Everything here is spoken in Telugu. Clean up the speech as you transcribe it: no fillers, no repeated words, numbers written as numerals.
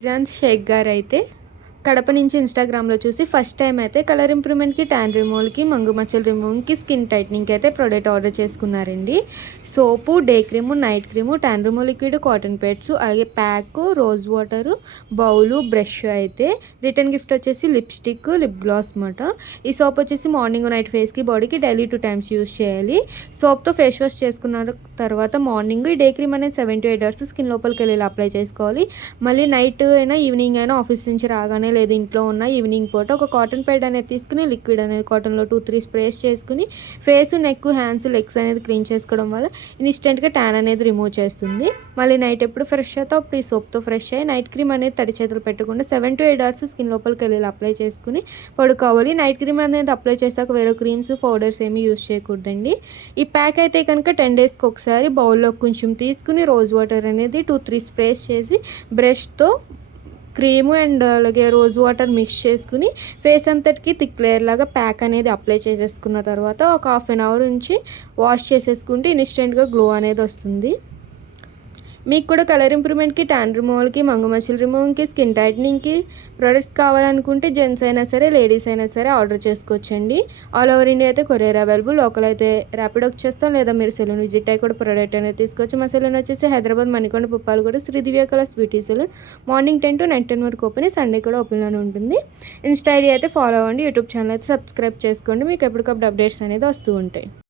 జాన్స్ షేక్ గారైతే కడప నుంచి ఇన్‌స్టాగ్రామ్‌లో చూసి ఫస్ట్ టైమ్ అయితే కలర్ ఇంప్రూవ్‌మెంట్‌కి, ట్యాన్ రిమూవల్‌కి, మంగు మచ్చల రిమూవింగ్‌కి, స్కిన్ టైట్నింగ్‌కి అయితే ప్రొడక్ట్ ఆర్డర్ చేసుకున్నారండి. Soap, day cream, night cream, tan removal liquid, cotton pads, అలాగే pack, rose water, bowl, brush అయితే రిటర్న్ గిఫ్ట్ వచ్చేసి లిప్‌స్టిక్, లిప్ గ్లాస్ మాట. ఈ సోప్ వచ్చేసి మార్నింగ్, నైట్ ఫేస్‌కి, బాడీకి డైలీ 2 టైమ్స్ యూజ్ చేయాలి. సోప్‌తో ఫేస్ వాష్ చేసుకున్న తర్వాత మార్నింగ్ ఈ డే క్రీమ్ అనేది 7 to 8 అవర్స్ స్కిన్ లోపలికి వెళ్ళేలా అప్లై చేసుకోవాలి. మళ్ళీ నైట్ అయినా, ఈవినింగ్ అయినా ఆఫీస్ నుంచి రాగానే లేదు ఇంట్లో ఉన్న ఈవినింగ్ పూట ఒక కాటన్ ప్యాడ్ అనేది తీసుకుని లిక్విడ్ అనేది కాటన్లో 2-3 స్ప్రేస్ చేసుకుని ఫేస్, నెక్, హ్యాండ్స్, లెగ్స్ అనేది క్లీన్ చేసుకోవడం వల్ల ఇన్స్టెంట్గా ట్యాన్ అనేది రిమూవ్ చేస్తుంది. మళ్ళీ నైట్ ఎప్పుడు ఫ్రెష్ అవుతావు అప్పుడు ఈ సోప్తో ఫ్రెష్ అయ్యి నైట్ క్రీమ్ అనేది తడి చేతులు పెట్టకుండా 7 to 8 అవర్స్ స్కిన్ లోపలికి వెళ్ళి అప్లై చేసుకుని పడుకోవాలి. నైట్ క్రీమ్ అనేది అప్లై చేశాక వేరే క్రీమ్స్, పౌడర్స్ ఏమీ యూజ్ చేయకూడదండి. ఈ ప్యాక్ అయితే కనుక 10 డేస్కి ఒకసారి బౌల్లో కొంచెం తీసుకుని రోజ్ వాటర్ అనేది 2-3 స్ప్రేస్ చేసి బ్రష్తో క్రీము అండ్ అలాగే రోజ్ వాటర్ మిక్స్ చేసుకుని ఫేస్ అంతటికి థిక్ లేయర్ లాగా ప్యాక్ అనేది అప్లై చేసేసుకున్న తర్వాత ఒక హాఫ్ అన్ అవర్ నుంచి వాష్ చేసేసుకుంటే ఇన్స్టెంట్గా గ్లో అనేది వస్తుంది. మీకు కూడా కలర్ ఇంప్రూవ్మెంట్‌కి, ట్యాన్ రిమూవల్‌కి, మంగు మచ్చల రిమూవింగ్‌కి, స్కిన్ టైట్నింగ్‌కి ప్రొడక్ట్స్ కావాలనుకుంటే జెంట్స్ అయినా సరే, లేడీస్ అయినా సరే ఆర్డర్ చేసుకోవచ్చండి. ఆల్ ఓవర్ ఇండియా అయితే కొరియర్ అవైలబుల్. లోకల్ అయితే ర్యాపిడోకి చేస్తాం, లేదా మీరు సెలూన్ విజిట్ అయ్యి కూడా ప్రోడక్ట్ అనేది తీసుకోవచ్చు. మా సెలూన్ వచ్చేసి Hyderabad Manikonda Puppalaguda Sri Divya colours beauty salon. Morning 10 to night 10 వరకు ఓపెన్, సండే కూడా ఓపెన్లోనే ఉంటుంది. ఇన్స్టా ఐడి అయితే ఫాలో అవ్వండి. యూట్యూబ్ ఛానల్ అయితే సబ్స్క్రైబ్ చేసుకోండి. మీకు ఎప్పటికప్పుడు అప్డేట్స్ అనేది వస్తూ ఉంటాయి.